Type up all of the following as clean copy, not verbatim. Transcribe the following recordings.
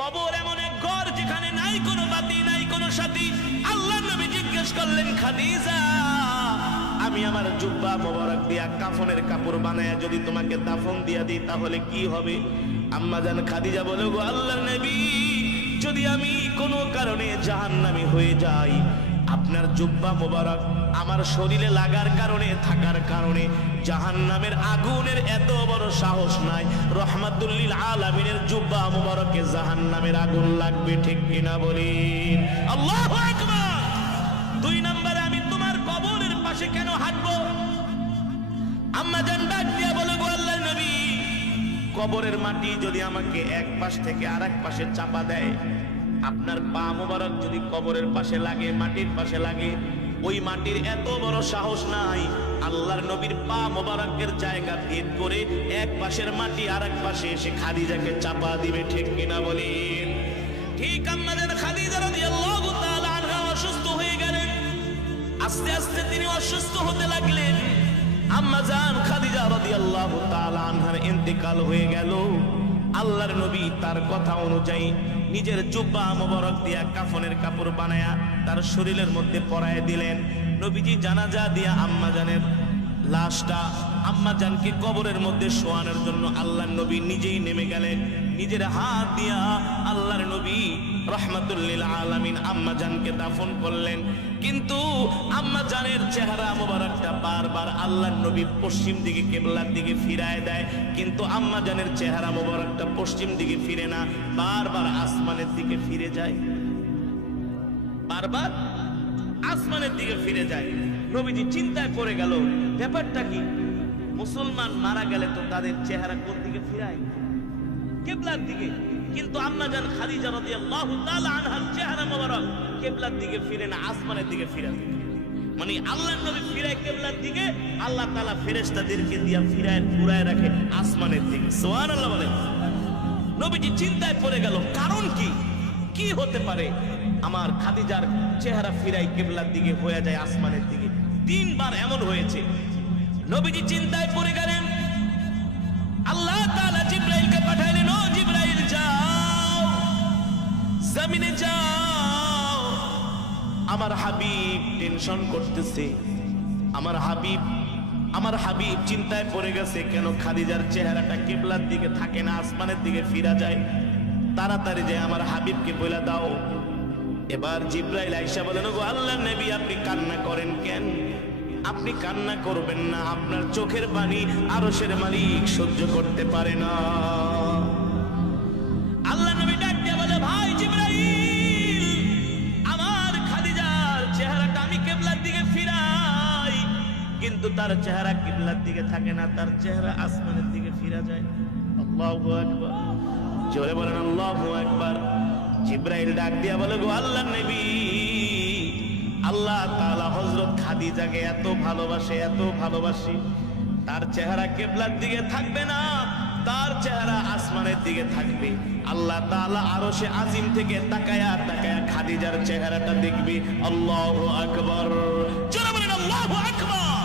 কবর এমন এক ঘর যেখানে নাই কোনো বাতি, নাই কোনো সাথী। আল্লাহর নবী জিজ্ঞেস করলেন, খাদিজা, আমি আমার জুব্বা মোবারক দিয়া কাফনের কাপড় বানায়া যদি তোমাকে দাফন দিয়া দিই তাহলে কি হবে? আম্মা জান খাদিজা বলে, গো আল্লাহর নবী, যদি আমি কোনো কারণে জাহান্নামী হয়ে যাই, আপনার জুব্বা মোবারক আমার শরীরে লাগার কারণে, থাকার কারণে জাহান্নামের আগুনের এত বড় সাহস নাই। রহমাতুল লিল আলামিনের জুব্বা মোবারকে জাহান্নামের আগুন লাগবে, ঠিক কিনা বলেন? আল্লাহু আকবার। 2 নম্বরে, আমি তোমার কবরের পাশে কেন হাঁটবো? আম্মা জান ডাক দিয়া বলে, গো আল্লাহর নবী, কবরের মাটি যদি আমাকে এক পাশ থেকে আরেক পাশে চাপা দেয়, আপনার পা মোবারক যদি কবরের পাশে লাগে, মাটির পাশে লাগে, ওই মাটির এত বড় সাহস নাই আল্লাহর নবীর পা মোবারকের জায়গা ভেদ করে এক পাশের মাটি আরেক পাশে এসে খাদিজাকে চাপা দিবে, ঠিক কিনা বলেন? ঠিক আম্মা জান খাদিজা রাদিয়াল্লাহু তাআলা আনহা অসুস্থ হয়ে গেলেন। আস্তে আস্তে তিনি অসুস্থ হতে লাগলেন। আম্মা জান খাদিজা রাদিয়াল্লাহু তাআলা আনহার ইন্তেকাল হয়ে গেল। আল্লাহর নবী তার কথা অনুযায়ী নিজের জুব্বা মোবারক দিয়া কাফনের কাপড় বানায়া তার শরীরের মধ্যে পরায় দিলেন। নবীজি জানাজা দিয়া আম্মা জানের লাশটা আম্মা জানকে কবরের মধ্যে শোয়ানোর জন্য আল্লাহর নবী নিজেই নেমে গেলেন। নিজের হাত দিয়া আল্লাহর নবী রহমাতুল লিল আলামিন আম্মা জানকে দাফন করলেন। কিন্তু আম্মা জানের চেহারা মোবারকটা বারবার আল্লাহর নবী পশ্চিম দিকে, কিবলার দিকে ফিরায় দেয়, কিন্তু আম্মা জানের চেহারা মোবারকটা পশ্চিম দিকে ফিরে না, বারবার আসমানের দিকে ফিরে যায়, বারবার আসমানের দিকে ফিরে যায়। নবীজি চিন্তায় পড়ে গেল, ব্যাপারটা কি? মুসলমান মারা গেলে তো তাদের চেহারা কোন দিকে ফিরায়? কিবলার দিকে। কিন্তু আম্মা জান খাদিজা রাদিয়াল্লাহু তাআলা আনহার চেহারা মোবারক কিবলার দিকে ফিরে না, আসমানের দিকে ফিরে। মানে আল্লাহর নবী ফিরায় কিবলার দিকে, আল্লাহ তাআলা ফেরেশতাদেরকে দিয়া ফিরায় ঘুরায় রাখে আসমানের দিকে। সুবহানাল্লাহ বলে। নবীজি চিন্তায় পড়ে গেল, কারণ কি? কি হতে পারে আমার খাদিজার চেহারা ফিরায় কিবলার দিকে, হয়ে যায় আসমানের দিকে? 3 বার এমন হয়েছে। নবীজি চিন্তায় পড়ে গেলেন। আল্লাহ তাআলা জিবরাইলকে পাঠাইলেন, ও জিবরাইল যাও, জমিনে যাও, আমার হাবিব টেনশন করতেছে, আমার হাবিব চিন্তায় পড়ে গেছে, কেন খাদিজার চেহারাটা কিবলার দিকে থাকে না, আসমানের দিকে ফিরা যায়। তাড়াতাড়ি যে আমার হাবিবকে বলে দাও। এবার জিবরাইল আয়েশা বলেন, গো আল্লাহর নবী, আপনি কান্না করেন কেন? আপনি কান্না করবেন না, আপনার চোখের পানি আরশের মালিক সহ্য করতে পারে না। আল্লাহর নবী ডাক দিয়ে বলে, ভাই জিবরাইল, আমার খাদিজার চেহারাটা আমি কিবলার দিকে ফিরাই, কিন্তু তার চেহারা কিবলার দিকে থাকে না, তার চেহারা আসমানের দিকে ফিরা যায়। আল্লাহু আকবার। জোরে বলেন আল্লাহু আকবার। জিবরাইল ডাক দিয়া বলে, গো আল্লাহর নবী, আল্লাহ তাআলা হযরত খাদিজাকে এত ভালোবাসে, এত ভালোবাসে, তার চেহারা কিবলার দিকে থাকবে না, তার চেহারা আসমানের দিকে থাকবে। আল্লাহ তাআলা আরশে আজিম থেকে তাকায়া তাকায়া খাদিজার চেহারাটা দেখবে। আল্লাহু আকবার। জোরে বলেন আল্লাহু আকবার।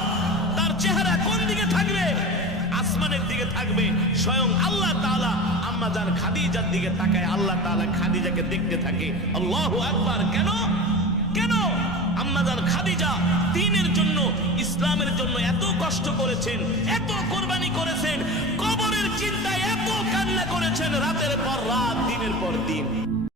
তার চেহারা কোন দিকে থাকবে? আসমানের দিকে থাকবে। স্বয়ং আল্লাহ তাআলা আম্মা জান খাদিজার দিকে তাকায়, আল্লাহ তাআলা খাদিজাকে দেখতে থাকে। আল্লাহু আকবার। কেন? কেন? আম্মা জান খাদিজা দ্বীনের জন্য, ইসলামের জন্য এত কষ্ট করেছেন, এত কোরবানি করেছেন, কবরের চিন্তায় এত কান্না করেছেন, রাতের পর রাত, দিনের পর দিন।